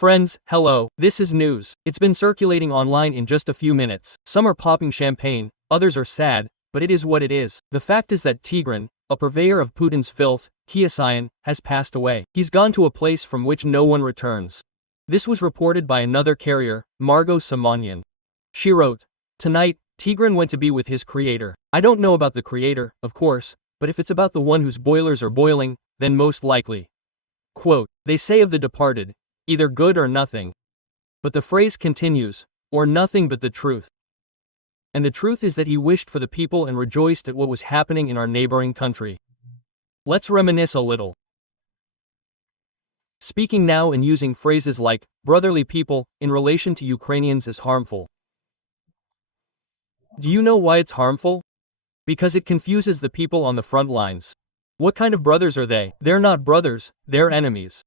Friends, hello, this is news. It's been circulating online in just a few minutes. Some are popping champagne, others are sad, but it is what it is. The fact is that Tigran, a purveyor of Putin's filth, Kiasayan, has passed away. He's gone to a place from which no one returns. This was reported by another carrier, Margot Simonyan. She wrote, "Tonight, Tigran went to be with his creator. I don't know about the creator, of course, but if it's about the one whose boilers are boiling, then most likely." Quote, "They say of the departed, either good or nothing." But the phrase continues, or nothing but the truth. And the truth is that he wished for the people and rejoiced at what was happening in our neighboring country. Let's reminisce a little. Speaking now and using phrases like brotherly people in relation to Ukrainians is harmful. Do you know why it's harmful? Because it confuses the people on the front lines. What kind of brothers are they? They're not brothers, they're enemies.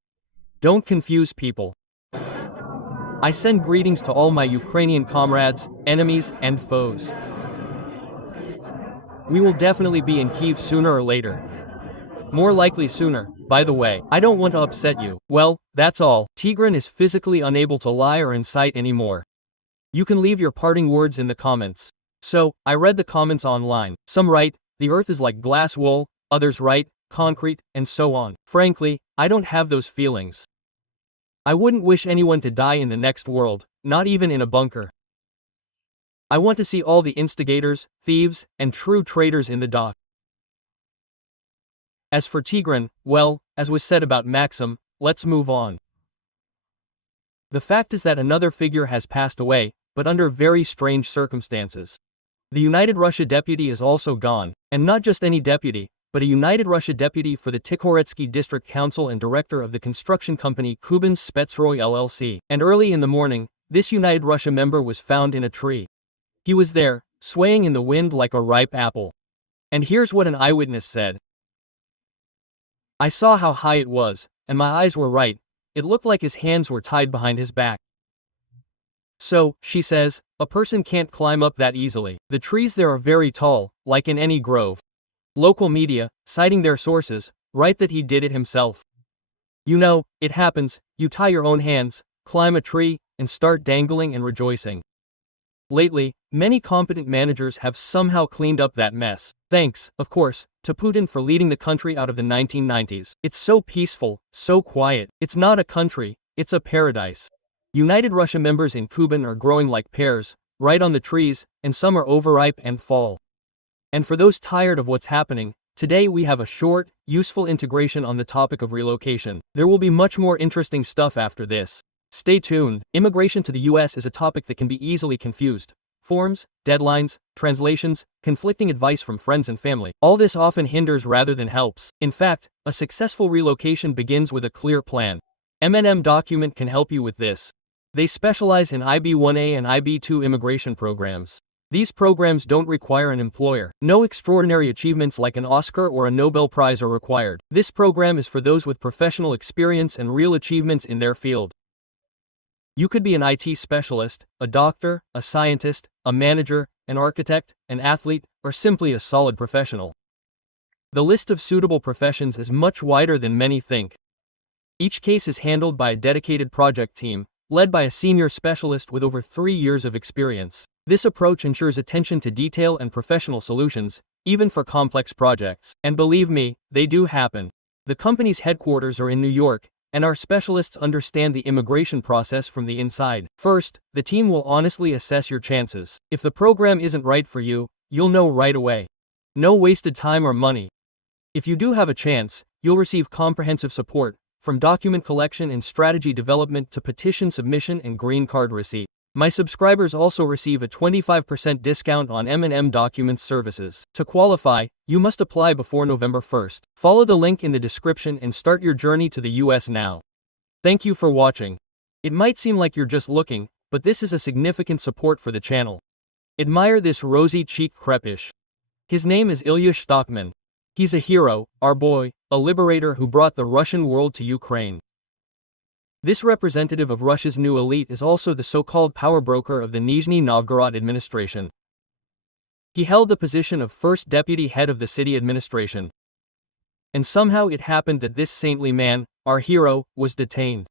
Don't confuse people. I send greetings to all my Ukrainian comrades, enemies, and foes. We will definitely be in Kyiv sooner or later. More likely sooner, by the way. I don't want to upset you. Well, that's all. Tigran is physically unable to lie or incite anymore. You can leave your parting words in the comments. So, I read the comments online. Some write, the earth is like glass wool, others write, concrete, and so on. Frankly, I don't have those feelings. I wouldn't wish anyone to die in the next world, not even in a bunker. I want to see all the instigators, thieves, and true traitors in the dock. As for Tigran, well, as was said about Maxim, let's move on. The fact is that another figure has passed away, but under very strange circumstances. The United Russia deputy is also gone, and not just any deputy, but a United Russia deputy for the Tikhoretsky District Council and director of the construction company Kuban Spetsroy LLC. And early in the morning, this United Russia member was found in a tree. He was there, swaying in the wind like a ripe apple. And here's what an eyewitness said. "I saw how high it was, and my eyes were right. It looked like his hands were tied behind his back." So, she says, a person can't climb up that easily. The trees there are very tall, like in any grove. Local media, citing their sources, write that he did it himself. You know, it happens, you tie your own hands, climb a tree, and start dangling and rejoicing. Lately, many competent managers have somehow cleaned up that mess. Thanks, of course, to Putin for leading the country out of the 1990s. It's so peaceful, so quiet. It's not a country, it's a paradise. United Russia members in Kuban are growing like pears, right on the trees, and some are overripe and fall. And for those tired of what's happening, today we have a short, useful integration on the topic of relocation. There will be much more interesting stuff after this. Stay tuned. Immigration to the US is a topic that can be easily confused. Forms, deadlines, translations, conflicting advice from friends and family. All this often hinders rather than helps. In fact, a successful relocation begins with a clear plan. M&M Document can help you with this. They specialize in IB-1A and IB-2 immigration programs. These programs don't require an employer. No extraordinary achievements like an Oscar or a Nobel Prize are required. This program is for those with professional experience and real achievements in their field. You could be an IT specialist, a doctor, a scientist, a manager, an architect, an athlete, or simply a solid professional. The list of suitable professions is much wider than many think. Each case is handled by a dedicated project team, led by a senior specialist with over 3 years of experience. This approach ensures attention to detail and professional solutions, even for complex projects. And believe me, they do happen. The company's headquarters are in New York, and our specialists understand the immigration process from the inside. First, the team will honestly assess your chances. If the program isn't right for you, you'll know right away. No wasted time or money. If you do have a chance, you'll receive comprehensive support, from document collection and strategy development to petition submission and green card receipt. My subscribers also receive a 25% discount on M&M Documents services. To qualify, you must apply before November 1st. Follow the link in the description and start your journey to the US now. Thank you for watching. It might seem like you're just looking, but this is a significant support for the channel. Admire this rosy-cheeked crepish. His name is Ilya Stockman. He's a hero, our boy, a liberator who brought the Russian world to Ukraine. This representative of Russia's new elite is also the so-called power broker of the Nizhny Novgorod administration. He held the position of first deputy head of the city administration. And somehow it happened that this saintly man, our hero, was detained.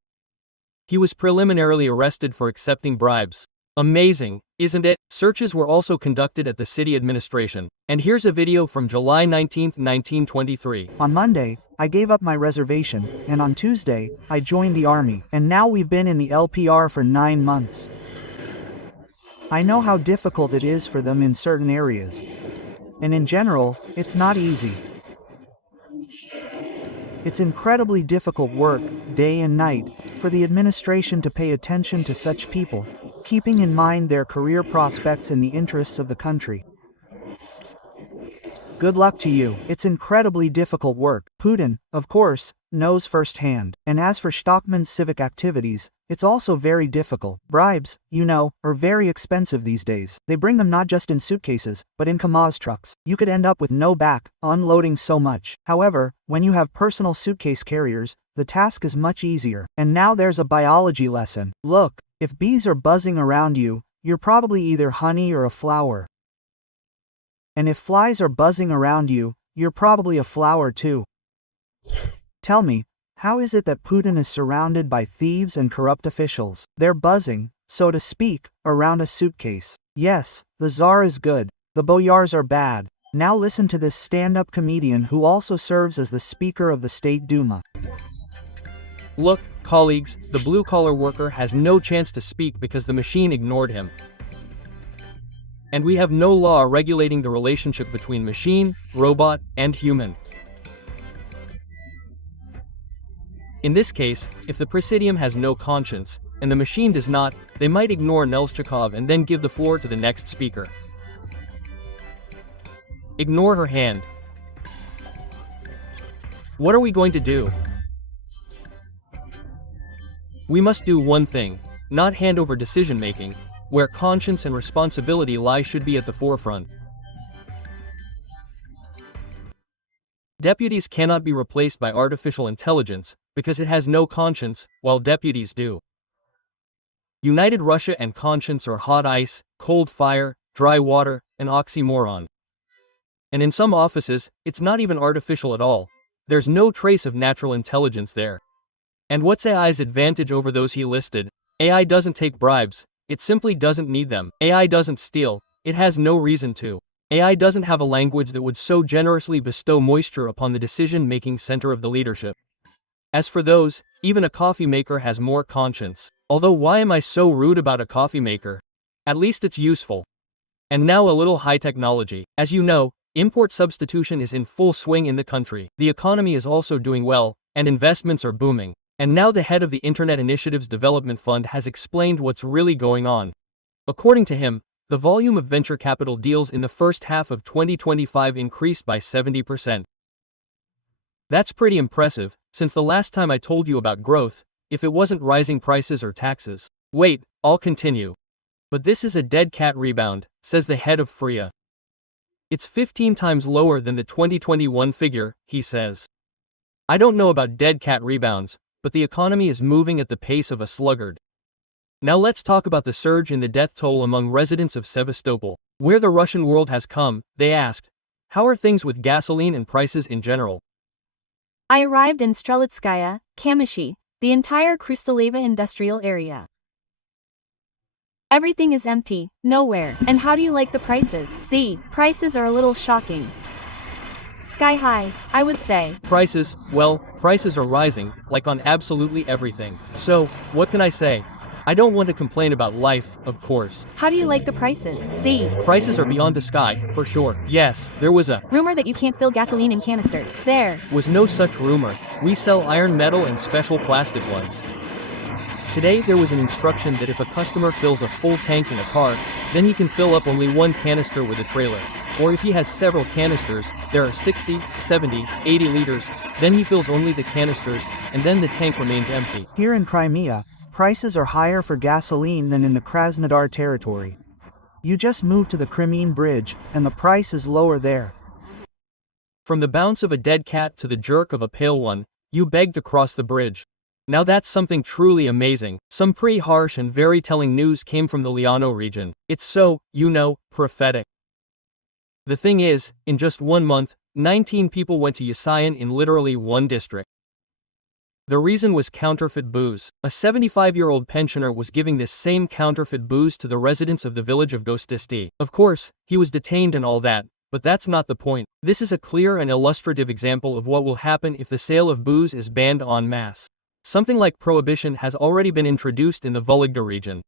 He was preliminarily arrested for accepting bribes. Amazing, isn't it? Searches were also conducted at the city administration. And here's a video from July 19, 1923. On Monday, I gave up my reservation, and on Tuesday, I joined the army, and now we've been in the LPR for 9 months. I know how difficult it is for them in certain areas. And in general, it's not easy. It's incredibly difficult work, day and night, for the administration to pay attention to such people, keeping in mind their career prospects and the interests of the country. Good luck to you. It's incredibly difficult work. Putin, of course, knows firsthand. And as for Stockman's civic activities, it's also very difficult. Bribes, you know, are very expensive these days. They bring them not just in suitcases, but in Kamaz trucks. You could end up with no back, unloading so much. However, when you have personal suitcase carriers, the task is much easier. And now there's a biology lesson. Look, if bees are buzzing around you, you're probably either honey or a flower. And if flies are buzzing around you, you're probably a flower too. Tell me, how is it that Putin is surrounded by thieves and corrupt officials? They're buzzing, so to speak, around a suitcase. Yes, the Tsar is good, the boyars are bad. Now listen to this stand-up comedian who also serves as the Speaker of the State Duma. Look, colleagues, the blue-collar worker has no chance to speak because the machine ignored him. And we have no law regulating the relationship between machine, robot, and human. In this case, if the presidium has no conscience, and the machine does not, they might ignore Nelshchikov and then give the floor to the next speaker. Ignore her hand. What are we going to do? We must do one thing, not hand over decision-making, where conscience and responsibility lie should be at the forefront. Deputies cannot be replaced by artificial intelligence, because it has no conscience, while deputies do. United Russia and conscience are hot ice, cold fire, dry water, an oxymoron. And in some offices, it's not even artificial at all. There's no trace of natural intelligence there. And what's AI's advantage over those he listed? AI doesn't take bribes. It simply doesn't need them. AI doesn't steal. It has no reason to. AI doesn't have a language that would so generously bestow moisture upon the decision-making center of the leadership. As for those, even a coffee maker has more conscience. Although why am I so rude about a coffee maker? At least it's useful. And now a little high technology. As you know, import substitution is in full swing in the country. The economy is also doing well, and investments are booming. And now the head of the Internet Initiatives Development Fund has explained what's really going on. According to him, the volume of venture capital deals in the first half of 2025 increased by 70%. That's pretty impressive, since the last time I told you about growth, if it wasn't rising prices or taxes. Wait, I'll continue. But this is a dead cat rebound, says the head of FRIA. It's 15 times lower than the 2021 figure, he says. I don't know about dead cat rebounds, but the economy is moving at the pace of a sluggard. Now let's talk about the surge in the death toll among residents of Sevastopol. Where the Russian world has come, they asked. How are things with gasoline and prices in general? I arrived in Strelitskaya, Kamyshy, the entire Krustoleva industrial area. Everything is empty, nowhere. And how do you like the prices? The prices are a little shocking. Sky high, I would say. Prices, well, prices are rising, like on absolutely everything. So, what can I say? I don't want to complain about life, of course. How do you like the prices? The prices are beyond the sky, for sure. Yes, there was a rumor that you can't fill gasoline in canisters. There was no such rumor. We sell iron metal and special plastic ones. Today there was an instruction that if a customer fills a full tank in a car, then he can fill up only one canister with a trailer. Or if he has several canisters, there are 60, 70, 80 liters, then he fills only the canisters, and then the tank remains empty. Here in Crimea, prices are higher for gasoline than in the Krasnodar territory. You just move to the Crimean Bridge, and the price is lower there. From the bounce of a dead cat to the jerk of a pale one, you beg to cross the bridge. Now that's something truly amazing. Some pretty harsh and very telling news came from the Liano region. It's so, you know, prophetic. The thing is, in just 1 month, 19 people went to Usayan in literally one district. The reason was counterfeit booze. A 75-year-old pensioner was giving this same counterfeit booze to the residents of the village of Gostisti. Of course, he was detained and all that, but that's not the point. This is a clear and illustrative example of what will happen if the sale of booze is banned en masse. Something like prohibition has already been introduced in the Vologda region.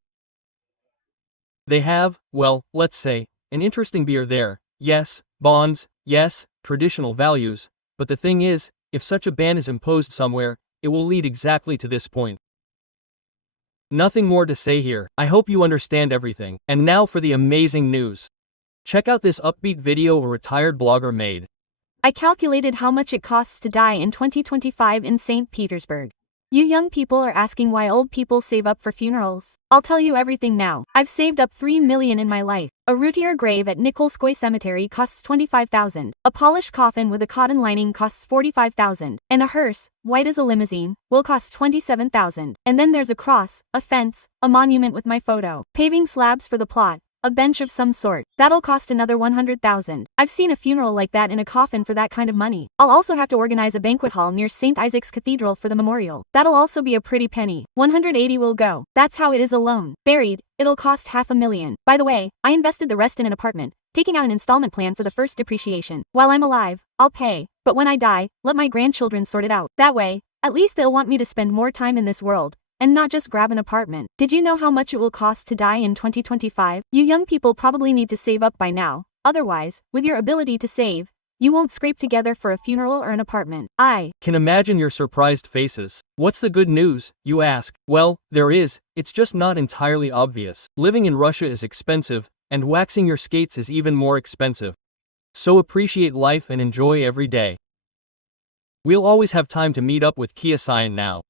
They have, well, let's say, an interesting beer there, yes, bonds, yes, traditional values, but the thing is, if such a ban is imposed somewhere, it will lead exactly to this point. Nothing more to say here. I hope you understand everything. And now for the amazing news. Check out this upbeat video a retired blogger made. I calculated how much it costs to die in 2025 in St. Petersburg. You young people are asking why old people save up for funerals. I'll tell you everything now. I've saved up 3 million in my life. A routier grave at Nikolskoye Cemetery costs 25,000. A polished coffin with a cotton lining costs 45,000. And a hearse, white as a limousine, will cost 27,000. And then there's a cross, a fence, a monument with my photo, paving slabs for the plot, a bench of some sort. That'll cost another 100,000. I've seen a funeral like that in a coffin for that kind of money. I'll also have to organize a banquet hall near St. Isaac's Cathedral for the memorial. That'll also be a pretty penny. 180 will go. That's how it is alone. Buried, it'll cost 500,000. By the way, I invested the rest in an apartment, taking out an installment plan for the first depreciation. While I'm alive, I'll pay, but when I die, let my grandchildren sort it out. That way, at least they'll want me to spend more time in this world, and not just grab an apartment. Did you know how much it will cost to die in 2025? You young people probably need to save up by now. Otherwise, with your ability to save, you won't scrape together for a funeral or an apartment. I can imagine your surprised faces. What's the good news, you ask? Well, there is, it's just not entirely obvious. Living in Russia is expensive, and waxing your skates is even more expensive. So appreciate life and enjoy every day. We'll always have time to meet up with Kia Scion now.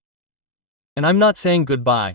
And I'm not saying goodbye.